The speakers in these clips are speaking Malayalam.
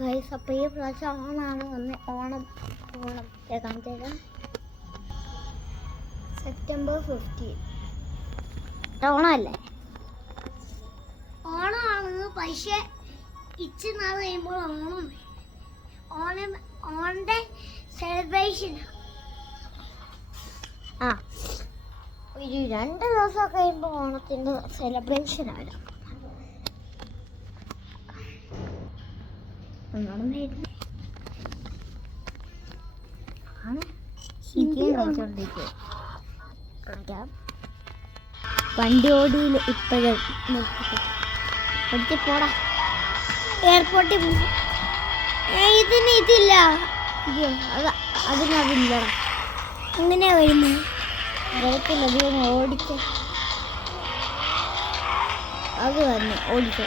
ഗൈസ്, അപ്പോൾ ഈ പ്രാവശ്യം ഓണമാണ് വന്ന് ഓണം കാണിച്ചേക്കാം. സെപ്റ്റംബർ 15 ഓണമല്ലേ? ഓണമാണ്, പക്ഷേ ഇച്ചിരി നാൾ കഴിയുമ്പോൾ ഓണത്തെ സെലിബ്രേഷൻ ഒരു 2 ദിവസം കഴിയുമ്പോൾ ഓണത്തിൻ്റെ സെലിബ്രേഷൻ ആണ്. വണ്ടി ഓടിയിൽ ഇപ്പോഴും പോടാ, എയർപോർട്ടിൽ പോകും. ഇതില്ല, അതിനതില്ല. എങ്ങനെയാ വരുന്നത്? അധികം ഓടിച്ച് അത് തന്നെ ഓടിച്ചു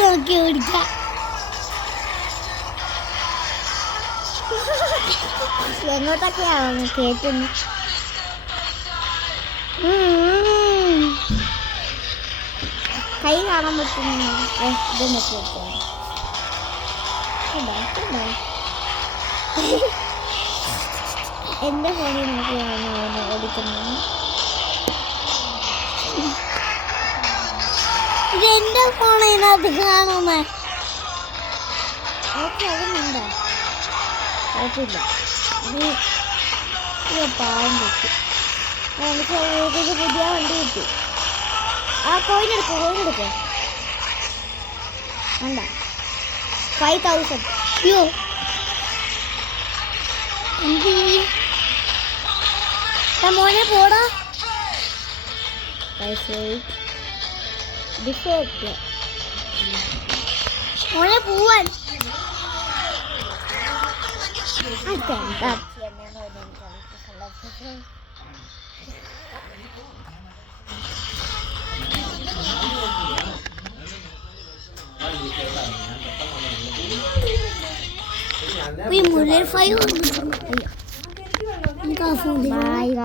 നോക്കി ഓടിക്കാം. എങ്ങോട്ടൊക്കെയാണ് കേട്ടുന്നു? കൈ കാണാൻ പറ്റുന്ന ഇതൊക്കെ എൻ്റെ ഫോണിൽ നോക്കിയാണ് ഓടിക്കുന്നത്. ഇതെന്റെ ഫോണിനകത്ത് കാണുന്നേ. ഓക്കെ, അതുണ്ടോ? കുഴപ്പമില്ല. പാവം പറ്റി. എനിക്ക് പുതിയ വണ്ടി കിട്ടി. കോയിനെടുക്കോ വേണ്ട 5,000. അയ്യോ, മോനെ പോടാ. മോനെ പോവാൻ मुझे 5 बye